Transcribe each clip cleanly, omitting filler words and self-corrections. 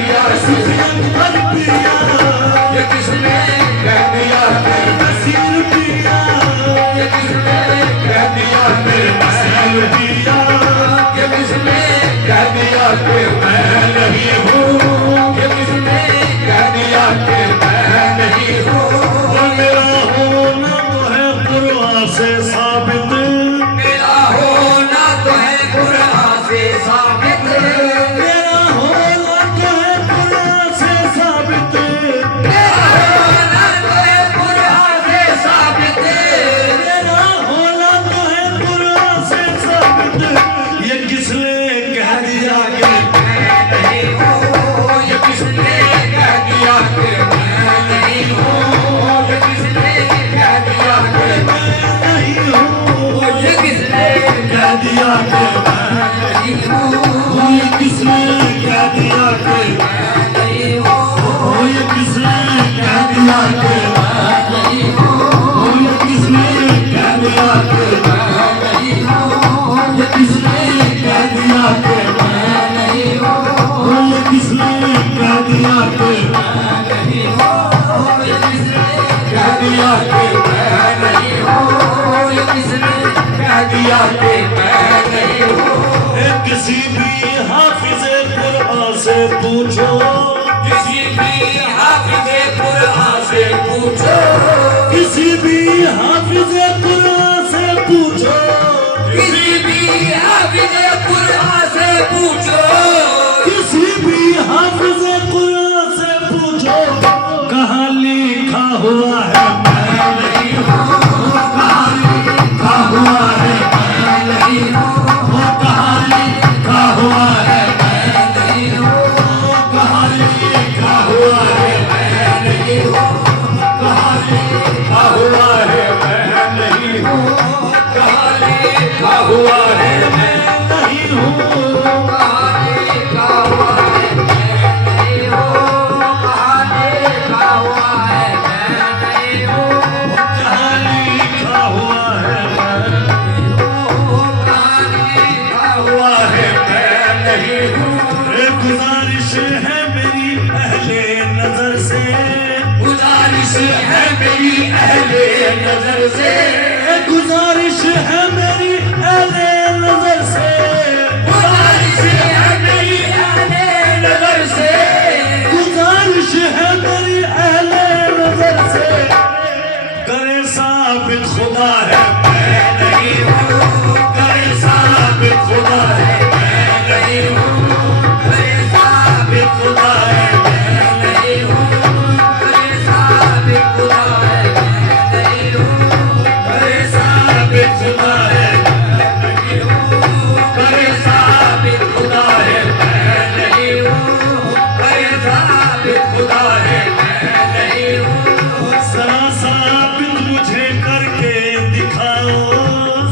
दिया अकबर पिया, ये किसने कह दिया मेरे नसीर पिया, ये किसने कह दिया मेरे नसीर पिया, ये किसने कह दिया कि मैं नहीं हूँ, ये किसने कह दिया कि मैं नहीं हूँ। मेरा होना तो है कुरान से साबित, मेरा होना तो है कुरान से साबित, मेरा होना तो है कुरान से साबित, मेरा होना तो है कुरान से साबित, मेरा होना तो है कुरान से साबित। ये किसने कह दिया कि मैं नहीं हूँ, ये किसने कह दिया कि मैं नहीं हूँ, ये किसने कह दिया कि मैं नहीं हूँ, ये किसने कह दिया कि मैं नहीं हूँ, ये किसने कह दिया कि मैं नहीं हूँ, ये किसने कह दिया कि मैं नहीं हूँ, ये किसने कह दिया कि मैं नहीं हूँ, ये किसने कह दिया कि मैं नहीं हूँ, ये किसने कह दिया कि मैं नहीं हूँ, ये किसने कह दिया कि मैं नहीं हूँ, ये किसने कह दिया कि मैं नहीं हूँ। किसी भी हाफिज़े कुरान से पूछो, किसी भी हाफिज़े कुरान से पूछो, किसी भी हाफिज़े कुरान से पूछो, किसी भी हाफिज़े कुरान से पूछो, किसी भी हाफिज़े कुरान से पूछो, कहाँ लिखा हुआ है मैं नहीं हूँ, कहाँ लिखा हुआ है मैं नहीं हूँ, कहाँ लिखा हुआ है मैं नहीं हूँ, कहाँ लिखा हुआ है मैं नहीं हूँ, कहाँ लिखा हुआ है मैं नहीं हूँ, कहाँ लिखा हुआ है मैं नहीं हूँ, कहाँ लिखा हुआ है मैं नहीं हूँ, कहाँ लिखा हुआ है मैं नहीं हूँ, कहाँ लिखा हुआ है मैं नहीं हूँ, कहाँ लिखा हुआ है मैं नहीं हूँ। गुजारिश है मेरी अहले नजर से, गुजारिश है मेरी अहले नजर से, गुजारिश है मेरी अहले नजर से, गुजारिश है मेरी अहले नजर से, गुजारिश है मेरी अहले नजर से, करे साबित खुदा है मैं नहीं हूँ, करे साबित खुदा है मैं नहीं हूँ, करे साबित खुदा है मैं नहीं हूँ, करे साबित खुदा है मैं नहीं हूँ, करे साबित खुदा है मैं नहीं हूँ, करे साबित खुदा है मैं नहीं हूँ, करे साबित खुदा है मैं नहीं हूँ। जरा साबित मुझे करके दिखाओ,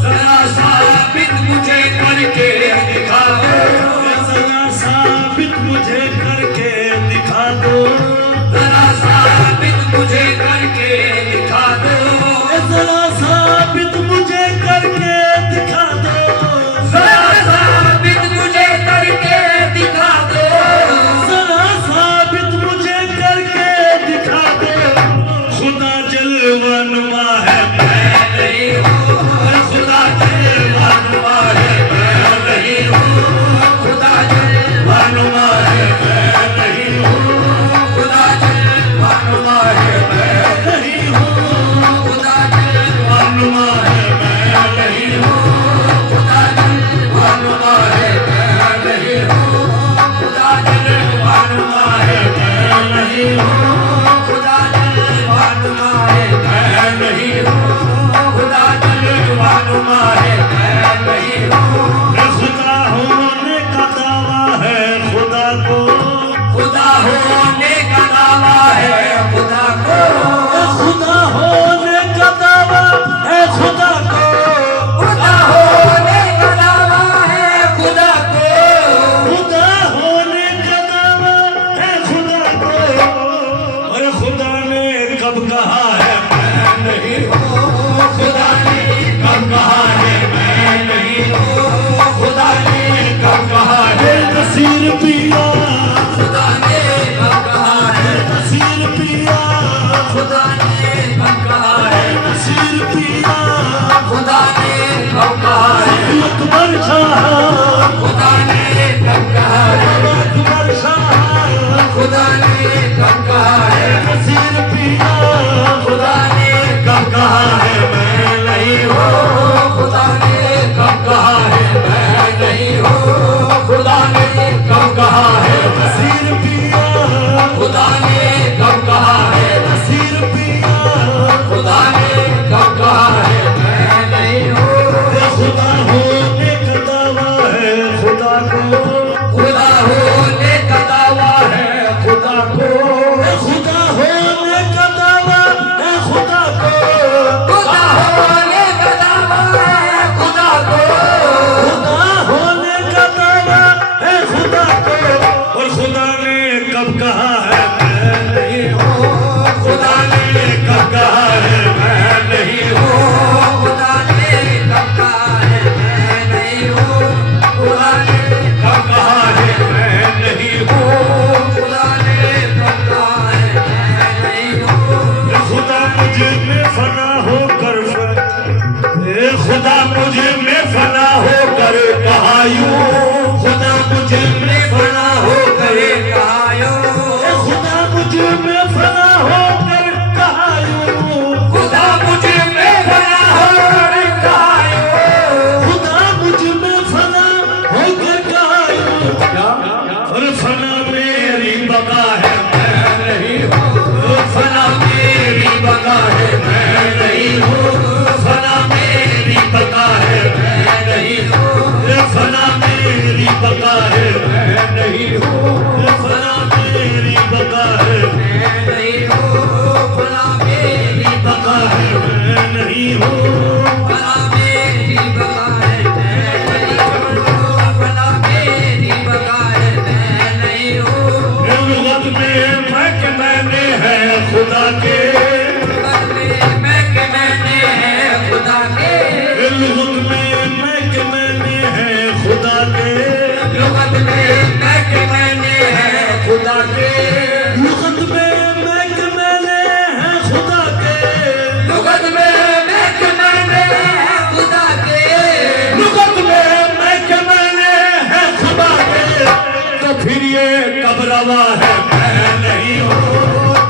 जरा साबित मुझे करके दिखाओ, जरा साबित मुझे करके दिखा दो, जरा साबित मुझे करके दिखा दो, जरा साबित मुझे करके दिखा दो, जरा साबित मुझे करके दिखा दो, जरा साबित मुझे करके दिखा दो। खुदा जलवानुमा है मैं नहीं हूँ, खुदा जलवानुमा है मैं नहीं हूँ, खुदा जलवानुमा है मैं नहीं हूँ, खुदा जलवानुमा है मैं नहीं हूँ, खुदा जलवानुमा है मैं नहीं हूँ, खुदा जलवानुमा है मैं नहीं हूँ, खुदा जलवानुमा है मैं नहीं हूँ, खुदा जलवानुमा है मैं नहीं हूँ, खुदा जलवानुमा है मैं नहीं हूँ। खुदा होने का दावा है खुदा को, खुदा होने का दावा है खुदा को, खुदा होने का दावा है खुदा को, खुदा होने का दावा है खुदा को, खुदा होने का दावा है खुदा को, बका है मैं नहीं हूँ, फना मेरी बका है मैं नहीं हूँ, फना मेरी बका है मैं नहीं हूँ, फना मेरी बका है मैं नहीं हूँ, फना मेरी बका है मैं नहीं हूँ, फना मेरी बका है मैं नहीं हूँ, फना मेरी बका है मैं नहीं हूँ, फना मेरी बका है मैं नहीं हूँ। लुगत में मैं के मैंने है खुदा के, लुगत में मैं के मैंने है खुदा के, लुगत में मैं के मैंने है खुदा के, लुगत में मैं के मैंने है खुदा के, लुगत में मैं के मैंने है खुदा के, लुगत में मैं के मैंने है खुदा के, लुगत में मैं के मैंने है खुदा के। तो फिर ये कब रवा है मैं नहीं हूँ,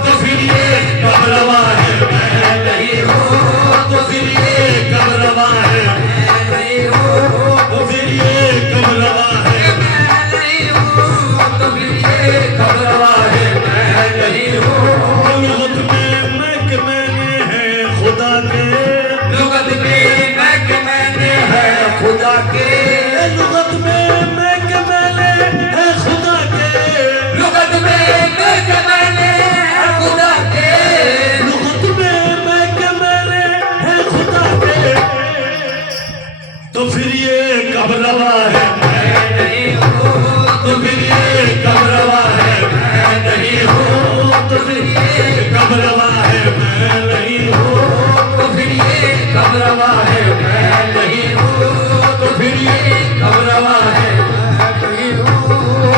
तो फिर ये कब रवा है मैं नहीं हूँ, तो फिर ये कब रवा है मैं नहीं हूँ, तो फिर ये कब रवा है मैं नहीं हूँ, तो फिर ये कब रवा है मैं नहीं हूँ। लुगत में मैं के मैंने है खुदा के, लुगत में मैं के मैंने है खुदा के, लुगत में मैं के मैंने है खुदा के, लुगत में मैं के मैंने है खुदा के, लुगत में मैं के मैंने है खुदा के। तो फिर ये कब रवा है मैं नहीं हूँ, तो फिर ये कब रवा है मैं नहीं हूँ, तो फिर ये कब रवा है मैं नहीं हूँ, तो फिर ये कब रवा है मैं नहीं हूँ, तो फिर ये कब रवा है मैं नहीं हूँ।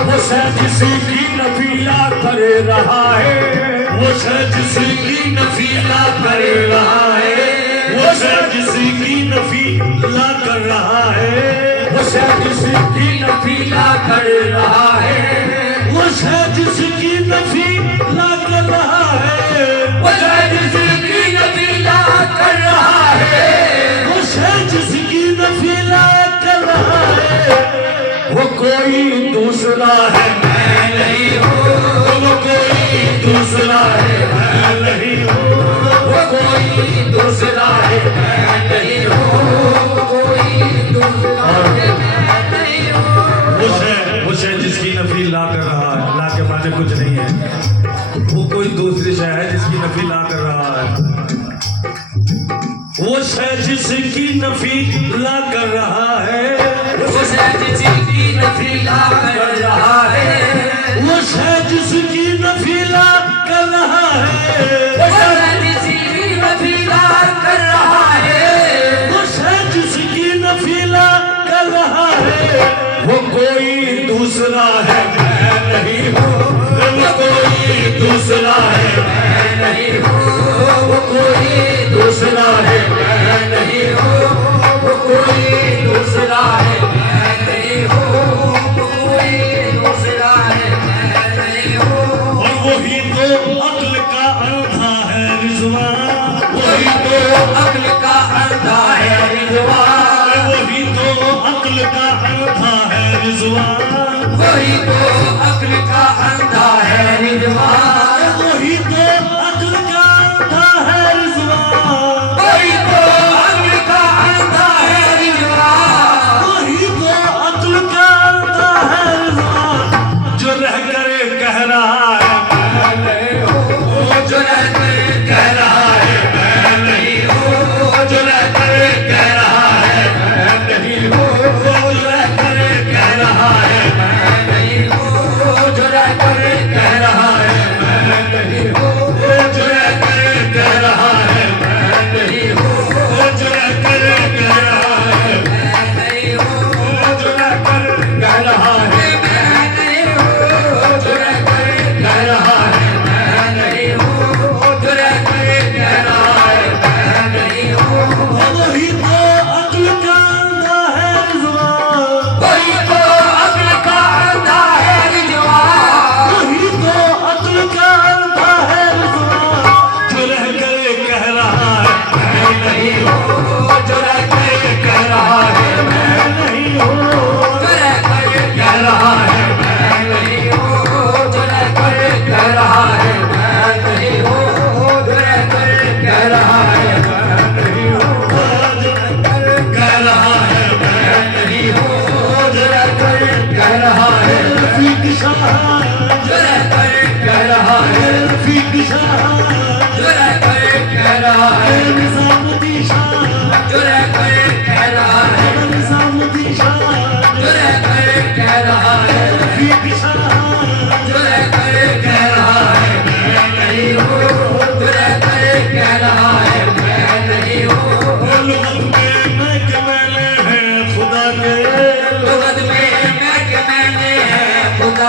वो शायद जिसकी नफीला कर रहा है, वो शायद जिसकी नफीला कर रहा है, वो शायद जिसकी नफीला कर रहा है, वो शायद जिसकी नफीला कर रहा है, वो शायद जिसकी नफीला कर रहा है, वो शायद जिसकी नफीला कर रहा है, वो शायद जिसकी नफीला कर रहा है। वो कोई दूसरा है मैं नहीं हूँ, वो कोई दूसरा है मैं नहीं हूँ, वो कोई दूसरा है मैं नहीं हूँ, वो कोई दूसरा है मैं नहीं हूँ। वो शय जिसकी नफी ला कर रहा है, ला के माने कुछ नहीं है, वो कोई दूसरी शय है जिसकी नफी ला कर रहा है, वो शय जिसकी नफी ला कर रहा है, वो शय जिसकी नफी ला कर रहा है, वो शय जिसकी नफी ला कर रहा है, वो शय जिसकी नफी ला कर रहा है, वो शय जिसकी नफी ला कर रहा है। वो कोई दूसरा है मैं नहीं हूँ, वो कोई दूसरा है मैं नहीं हूँ, वो कोई दूसरा है मैं नहीं हूँ, वो कोई दूसरा है मैं नहीं हूँ, वो कोई दूसरा है मैं नहीं हूँ। और वही तो अक्ल का अंधा है रिज़वान, वही तो अक्ल का अंधा है रिज़वान, वही तो अक्ल का अंधा है रिज़वान, वही तो अक्ल का अंधा है रिज़वान, वही तो अक्ल का अंधा है रिज़वान, वही तो अक्ल का अंधा है रिज़वान, वही तो अक्ल का अंधा है रिज़वान। जो रह कर कह रहा है मैं नहीं हूँ, जो रह कर कह रहा है मैं नहीं हूँ, जो रह कर कह रहा है मैं नहीं हूँ, जो रह कर कह रहा है मैं नहीं हूँ, जो रह कर कह रहा है मैं नहीं हूँ, जो रह कर कह रहा है मैं नहीं हूँ, जो रह कर कह रहा है मैं नहीं हूँ, जो रह कर कह रहा है मैं नहीं हूँ, जो रह कर कह रहा है मैं नहीं हूँ, जो रह कर कह रहा है मैं नहीं हूँ। वही तो अक्ल का अंधा है रिज़वान, वही तो अक्ल का अंधा है रिज़वान, वही तो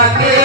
के